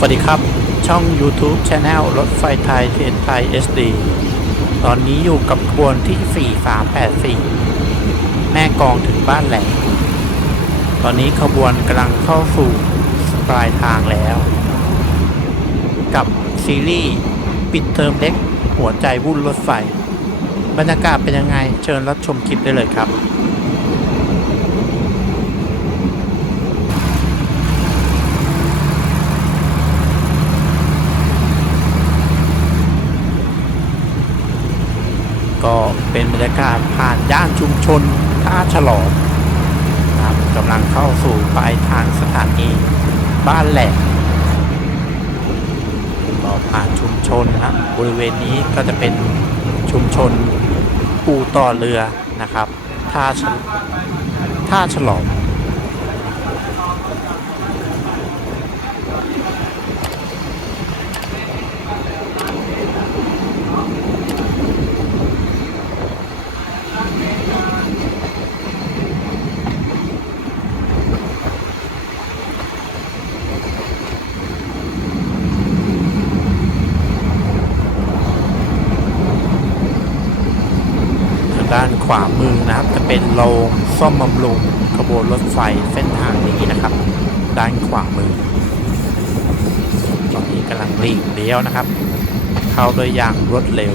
สวัสดีครับ ช่อง YouTube Channel รถไฟไทยเทรนไทย SD ตอนนี้อยู่กับขบวนที่ 4384 แม่กองถึงบ้านแหลมตอนนี้ขบวนกำลังเข้าสู่ปลายทางแล้ว กับซีรีส์ปิดเทอมเล็กหัวใจวุ่นรถไฟ บรรยากาศเป็นยังไง เชิญรับชมคลิปได้เลยครับ ก็เป็นบรรยากาศผ่านย่านชุมชนท่าฉลอมนะครับกำลังเข้าสู่ปลายทางสถานีบ้านแหลมก็ผ่านชุมชนนะครับบริเวณนี้ก็จะเป็นชุมชนปูต่อเรือนะครับท่าฉลท่าฉลอง ด้านขวามือนะครับ จะเป็นโรงซ่อมบำรุงขบวนรถไฟเส้นทางนี้นะครับ ด้านขวามือ ตอนนี้กำลังหลีกเลี้ยวนะครับ เข้าโดยอย่างรวดเร็ว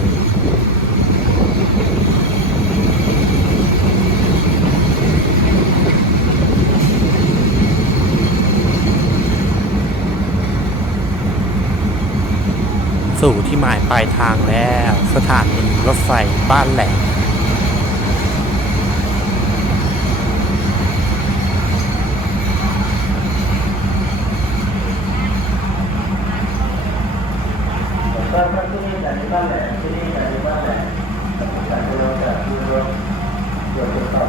สู่ที่หมายปลายทางแล้ว สถานีรถไฟบ้านแหลม ก็ถ้าที่นี่แต่ที่บ้านแหลมที่นี่แต่ที่บ้านแหลมแต่ที่เราจะดูรถเดี๋ยวติดต่อ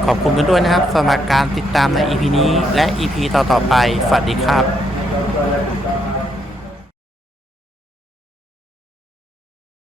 ขอบคุณกันด้วยนะครับสำหรับการติดตามใน EP นี้และ EP ต่อๆไป สวัสดีครับ